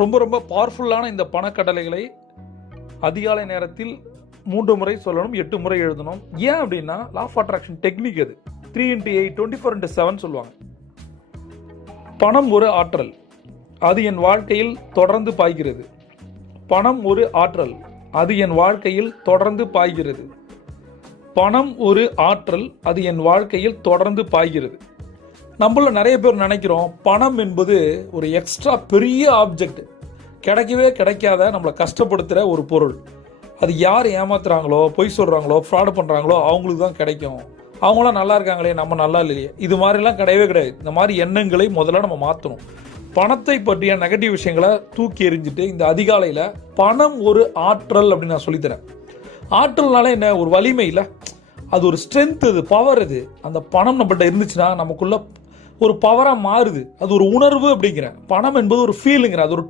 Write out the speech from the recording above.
ரொம்ப ரொம்ப பவர்ஃபுல்லான இந்த பணக்கட்டளைகளை அதிகாலை நேரத்தில் 3 முறை சொல்லணும், 8 முறை எழுதணும். ஏன் அப்படின்னா லா ஆஃப் அட்ராக்ஷன் டெக்னிக் அது. 3x8 24x7 சொல்லுவாங்க. பணம் ஒரு ஆற்றல், அது என் வாழ்க்கையில் தொடர்ந்து பாய்கிறது. பணம் ஒரு ஆற்றல், அது என் வாழ்க்கையில் தொடர்ந்து பாய்கிறது. பணம் ஒரு ஆற்றல், அது என் வாழ்க்கையில் தொடர்ந்து பாய்கிறது. நம்மள நிறைய பேர் நினைக்கிறோம் பணம் என்பது ஒரு எக்ஸ்ட்ரா பெரிய ஆப்ஜெக்ட், கிடைக்கவே கிடைக்காத, நம்மளை கஷ்டப்படுத்துகிற ஒரு பொருள். அது யார் ஏமாத்துறாங்களோ, பொய் சொல்கிறாங்களோ, ஃப்ராடு பண்ணுறாங்களோ அவங்களுக்கு தான் கிடைக்கும். அவங்களாம் நல்லா இருக்காங்களே, நம்ம நல்லா இல்லையே, இது மாதிரிலாம் கிடையவே கிடையாது. இந்த மாதிரி எண்ணங்களை முதல்ல நம்ம மாற்றணும். பணத்தை பற்றிய நெகட்டிவ் விஷயங்களை தூக்கி எறிஞ்சிட்டு இந்த அதிகாலையில் பணம் ஒரு ஆற்றல் அப்படின்னு நான் சொல்லித்தரேன். ஆற்றல்னால என்ன, ஒரு வலிமை இல்லை, அது ஒரு ஸ்ட்ரென்த், அது பவர். இது அந்த பணம் நம்மகிட்ட இருந்துச்சுன்னா நமக்குள்ள ஒரு பவராக மாறுது. அது ஒரு உணர்வு அப்படிங்கிறேன். பணம் என்பது ஒரு ஃபீலுங்கிற, அது ஒரு